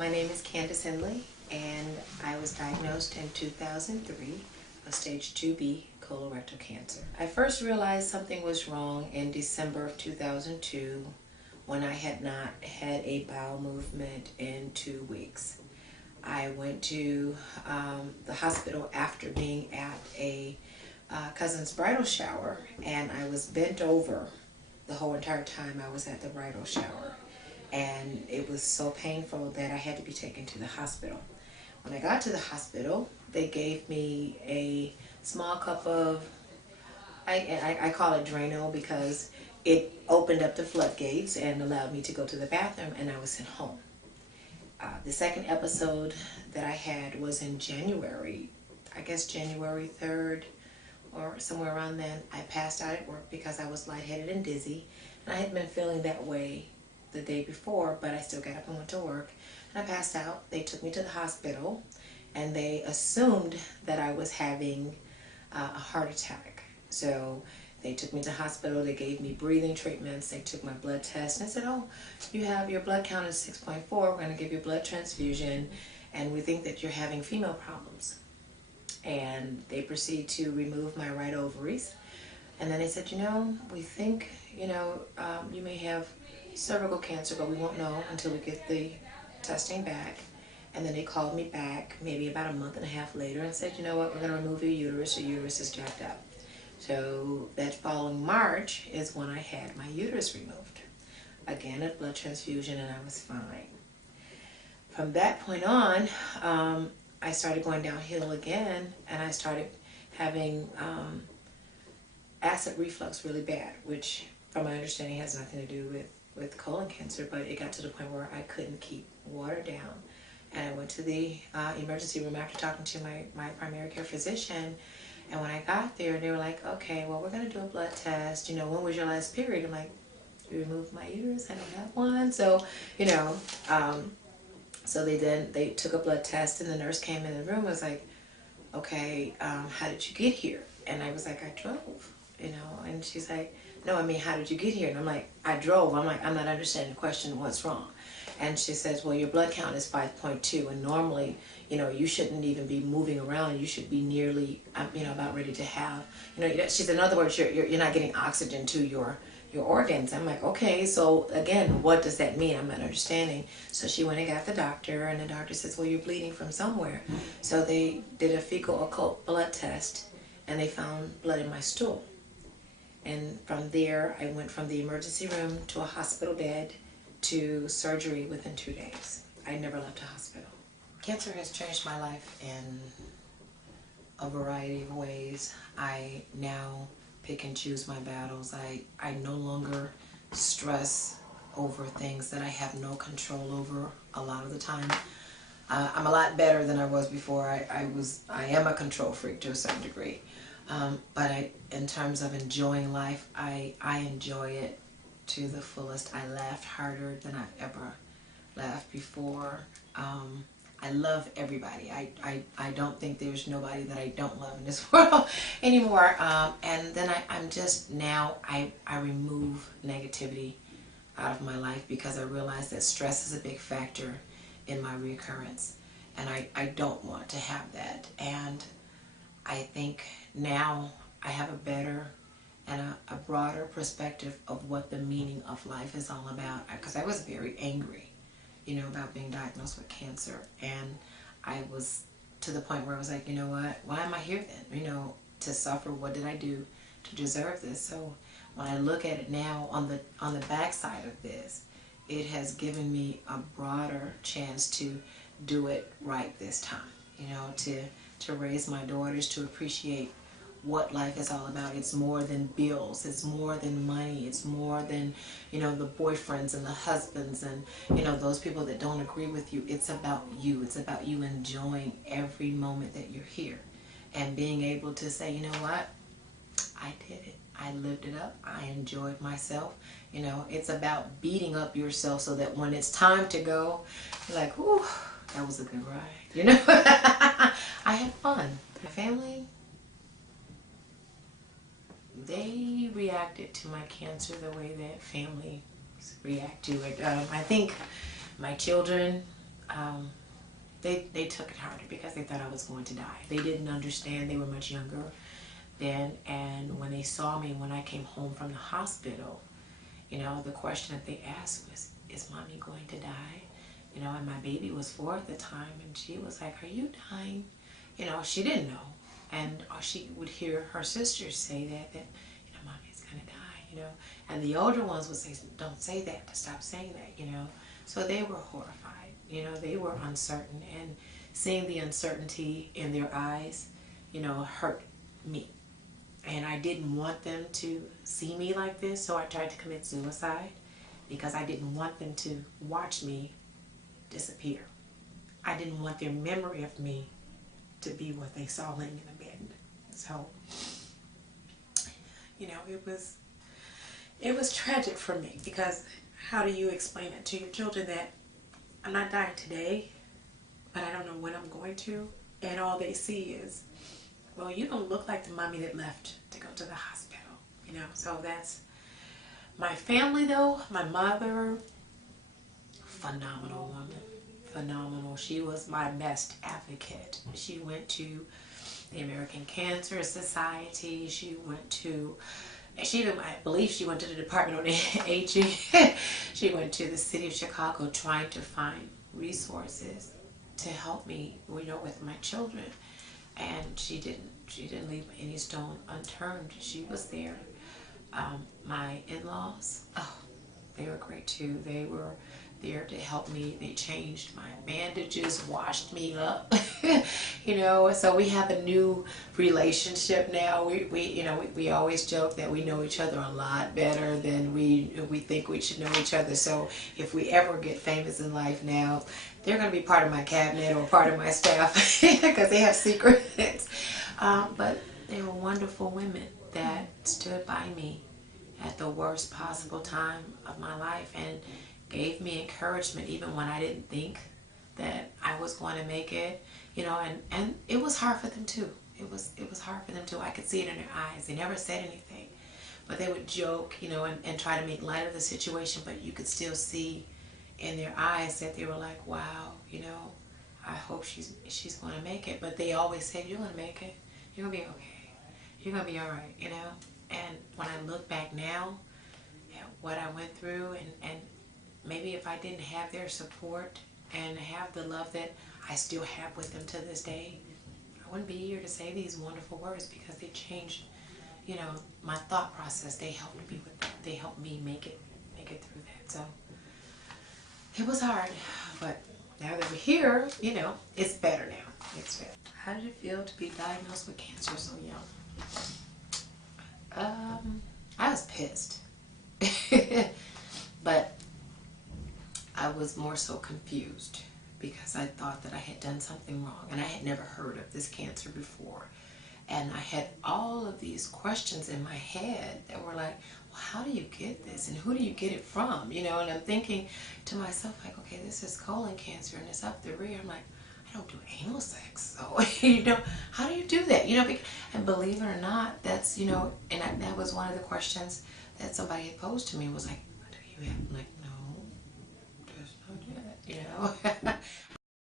My name is Candace Henley, and I was diagnosed in 2003 of stage 2B colorectal cancer. I first realized something was wrong in December of 2002 when I had not had a bowel movement in 2 weeks. I went to the hospital after being at a cousin's bridal shower, and I was bent over the whole entire time I was at the bridal shower. And it was so painful that I had to be taken to the hospital. When I got to the hospital, they gave me a small cup of, I call it Drano because it opened up the floodgates and allowed me to go to the bathroom, and I was sent home. The second episode that I had was in January, I guess January 3rd or somewhere around then. I passed out at work because I was lightheaded and dizzy, and I had been feeling that way the day before, but I still got up and went to work, and I passed out. They took me to the hospital, and they assumed that I was having a heart attack. So they took me to the hospital. They gave me breathing treatments. They took my blood test, and I said, oh, your blood count is 6.4. We're going to give you a blood transfusion, and we think that you're having female problems. And they proceed to remove my right ovaries. And then they said, we think, you may have cervical cancer, but we won't know until we get the testing back. And then they called me back maybe about a month and a half later and said, you know what, we're going to remove your uterus. Your uterus is jacked up. So that following March is when I had my uterus removed. Again, a blood transfusion, and I was fine. From that point on, I started going downhill again, and I started having acid reflux really bad, which from my understanding has nothing to do with colon cancer, but it got to the point where I couldn't keep water down. And I went to the emergency room after talking to my primary care physician, and when I got there, they were like, okay, well, we're going to do a blood test. When was your last period? I'm like, you removed my uterus? I don't have one. So, so they took a blood test, and the nurse came in the room and was like, okay, how did you get here? And I was like, I drove, and she's like, no, I mean, how did you get here? And I'm like, I drove. I'm like, I'm not understanding the question, what's wrong? And she says, well, your blood count is 5.2, and normally, you shouldn't even be moving around. You should be nearly, about ready to have, she said, in other words, you're not getting oxygen to your organs. I'm like, okay, so again, what does that mean? I'm not understanding. So she went and got the doctor, and the doctor says, well, you're bleeding from somewhere. So they did a fecal occult blood test, and they found blood in my stool. And from there, I went from the emergency room to a hospital bed to surgery within 2 days. I never left a hospital. Cancer has changed my life in a variety of ways. I now pick and choose my battles. I no longer stress over things that I have no control over a lot of the time. I'm a lot better than I was before. I am a control freak to a certain degree. But in terms of enjoying life, I enjoy it to the fullest. I laughed harder than I've ever laughed before. I love everybody. I don't think there's nobody that I don't love in this world anymore. And then I'm just now, I remove negativity out of my life because I realize that stress is a big factor in my recurrence. And I don't want to have that. And I think now I have a better and a broader perspective of what the meaning of life is all about. Because I was very angry, about being diagnosed with cancer. And I was to the point where I was like, you know what, why am I here then? To suffer, what did I do to deserve this? So when I look at it now on the backside of this, it has given me a broader chance to do it right this time, to raise my daughters, to appreciate what life is all about. It's more than bills. It's more than money. It's more than, the boyfriends and the husbands and, those people that don't agree with you. It's about you. It's about you enjoying every moment that you're here and being able to say, you know what? I did it. I lived it up. I enjoyed myself. It's about beating up yourself so that when it's time to go, you're like, whew, that was a good ride. I had fun. My family, they reacted to my cancer the way that families react to it. I think my children they took it harder because they thought I was going to die. They didn't understand. They were much younger then, and when they saw me when I came home from the hospital, you know, the question that they asked was, "Is mommy going to die?" You know, and my baby was 4 at the time, and she was like, "Are you dying?" You know, she didn't know, and she would hear her sisters say that you know, mommy's gonna die, you know, and the older ones would say, "Don't say that, to stop saying that," you know. So they were horrified, you know, they were uncertain, and seeing the uncertainty in their eyes, you know, hurt me. And I didn't want them to see me like this, so I tried to commit suicide because I didn't want them to watch me disappear. I didn't want their memory of me to be what they saw laying in the bed. So, you know, it was tragic for me, because how do you explain it to your children that I'm not dying today, but I don't know when I'm going to, and all they see is, well, you don't look like the mommy that left to go to the hospital, you know. So that's my family, though. My mother, phenomenal woman, phenomenal. She was my best advocate. She went to the American Cancer Society. She went to, I believe she went to the Department of Aging. She went to the city of Chicago trying to find resources to help me, you know, with my children. And she didn't leave any stone unturned. She was there. My in-laws, oh, they were great too. They were there to help me. They changed my bandages, washed me up, you know. So we have a new relationship now. We always joke that we know each other a lot better than we think we should know each other. So if we ever get famous in life now, they're going to be part of my cabinet or part of my staff because they have secrets. But they were wonderful women that stood by me at the worst possible time of my life and gave me encouragement even when I didn't think that I was going to make it, you know. And it was hard for them too. It was hard for them too. I could see it in their eyes. They never said anything, but they would joke, you know, and try to make light of the situation, but you could still see in their eyes that they were like, wow, you know, I hope she's going to make it. But they always said, you're going to make it. You're going to be okay. You're going to be all right, you know. And when I look back now at what I went through, and maybe if I didn't have their support and have the love that I still have with them to this day, I wouldn't be here to say these wonderful words, because they changed, you know, my thought process. They helped me with that. They helped me make it through that. So it was hard, but now that we're here, you know, it's better now. It's better. How did it feel to be diagnosed with cancer so young? I was pissed. But I was more so confused, because I thought that I had done something wrong, and I had never heard of this cancer before. And I had all of these questions in my head that were like, well, how do you get this? And who do you get it from? You know, and I'm thinking to myself, like, okay, this is colon cancer and it's up the rear. I'm like, I don't do anal sex. So, you know, how do you do that? You know, and believe it or not, that's, you know, and that was one of the questions that somebody had posed to me, was like, do you have, I'm like, no, there's no that, you know.